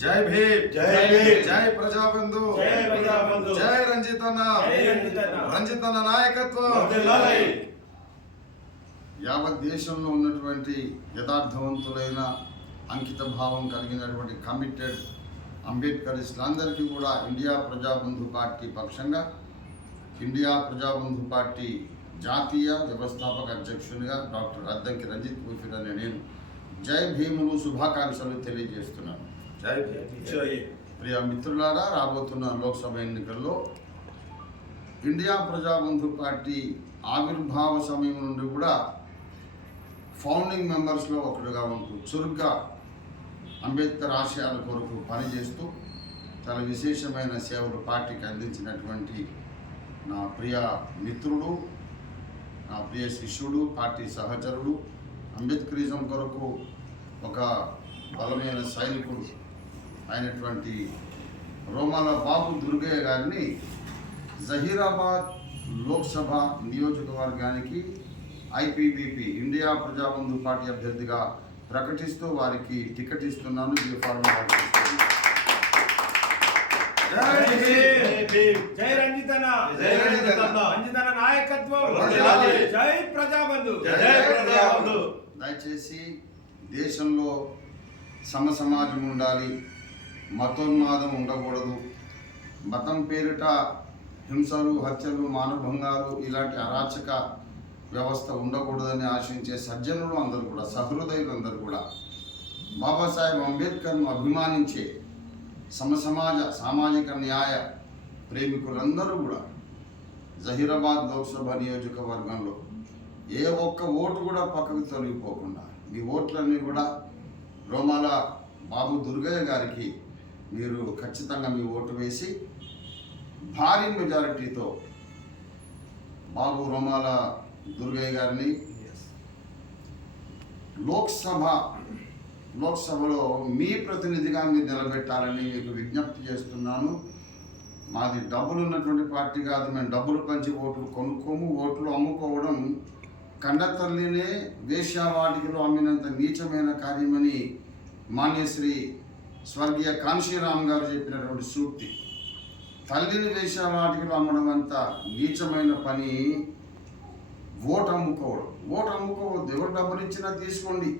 जय भीम जय भीम जय प्रजाबंधु जय प्रजाबंधु जय रंजितన్న रंजितన్న నాయకత్వం వర్ధిల్లాలి। యావత్ దేశంలో ఉన్నటువంటి యథార్థవంతులైన అంకిత భావం కలిగినటువంటి కమిటెడ్ అంబేద్కరిస్టులందరికీ కూడా ఇండియా ప్రజాబంధు పార్టీ పక్షంగా ఇండియా ప్రజాబంధు పార్టీ జాతీయ వ్యవస్థాపక అధ్యక్షునిగా డాక్టర్ అద్దంకి రంజిత్ పూఫిర్ అనే నేను జై భీములు శుభాకాంక్షలు తెలియజేస్తున్నాను। ప్రియ మిత్రులారా, రాబోతున్న లోక్సభ ఎన్నికల్లో ఇండియా ప్రజాబంధు పార్టీ ఆవిర్భావ సమయం నుండి కూడా ఫౌండింగ్ మెంబర్స్లో ఒకటిగా ఉంటూ చురుగ్గా అంబేద్కర్ ఆశయాల కొరకు పనిచేస్తూ చాలా విశేషమైన సేవలు పార్టీకి అందించినటువంటి నా ప్రియ మిత్రుడు, నా ప్రియ శిష్యుడు, పార్టీ సహచరుడు, అంబేద్కరిజం కొరకు ఒక బలమైన సైనికుడు అయినటువంటి రోమాల బాబు దుర్గయ్య గారిని జహీరాబాద్ లోక్సభ నియోజకవర్గానికి ఐపీబీపీ ఇండియా ప్రజాబంధు పార్టీ అభ్యర్థిగా ప్రకటిస్తూ వారికి టికెట్ ఇస్తున్నాను। జై రంజితన్న నాయకత్వం, జై ప్రజాబంధు। దయచేసి దేశంలో సమసమాజం ఉండాలి, మతోన్మాదం ఉండకూడదు, మతం పేరిట హింసలు, హత్యలు, మానభంగాలు ఇలాంటి అరాచక వ్యవస్థ ఉండకూడదని ఆశించే సజ్జనులు అందరూ కూడా, సహృదయులు అందరూ కూడా, బాబాసాహెబ్ అంబేద్కర్ను అభిమానించే సామాజిక న్యాయ ప్రేమికులందరూ కూడా జహీరాబాద్ లోక్సభ నియోజకవర్గంలో ఏ ఒక్క ఓటు కూడా పక్కకు తొలగిపోకుండా మీ ఓట్లన్నీ కూడా రోమాల బాబు దుర్గయ్య గారికి మీరు ఖచ్చితంగా మీ ఓటు వేసి భారీ మెజారిటీతో బాబు రోమాల దుర్గయ్య గారిని లోక్సభలో మీ ప్రతినిధిగా మీరు నిలబెట్టాలని మీకు విజ్ఞప్తి చేస్తున్నాను। మాది డబ్బులు ఉన్నటువంటి పార్టీ కాదు, మేము డబ్బులు పంచి ఓట్లు కొనుక్కోము, ఓట్లు అమ్ముకోవడం కండతల్లినే వేశ్యావాటికలో అమ్మినంత నీచమైన కార్యమని మాన్యశ్రీ స్వర్గీయ కాంశీరామ్ గారు చెప్పినటువంటి సూక్తి। తల్లిని వేశ్యావాటికలో అమ్మడం అంత నీచమైన పని ఓటు అమ్ముకోవడం। ఓటు అమ్ముకోవద్దు, ఎవరు డబ్బులు ఇచ్చినా తీసుకోండి,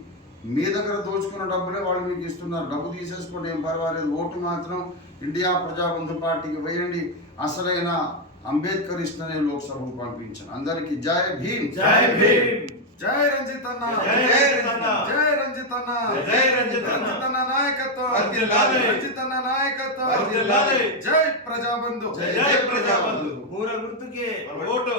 మీ దగ్గర దోచుకున్న డబ్బులే వాళ్ళు మీకు ఇస్తున్నారు, డబ్బు తీసేసుకోండి, ఏం పర్వాలేదు, ఓటు మాత్రం ఇండియా ప్రజాబంధు పార్టీకి వేయండి, అసలైన అంబేద్కరిస్టునే లోక్సభకు పంపించాను। అందరికీ జై భీమ్, జై భీమ్, జై రంజితన్న, జై రంజితన్న, జై రంజితన్న, జై రంజితన్న, రంజితన్న నాయకత్వం, రంజితన్న నాయకత్వం, జై జై ప్రజాబంధు, జై ప్రజాబంధు। పూర గుర్తుకే ఓటు।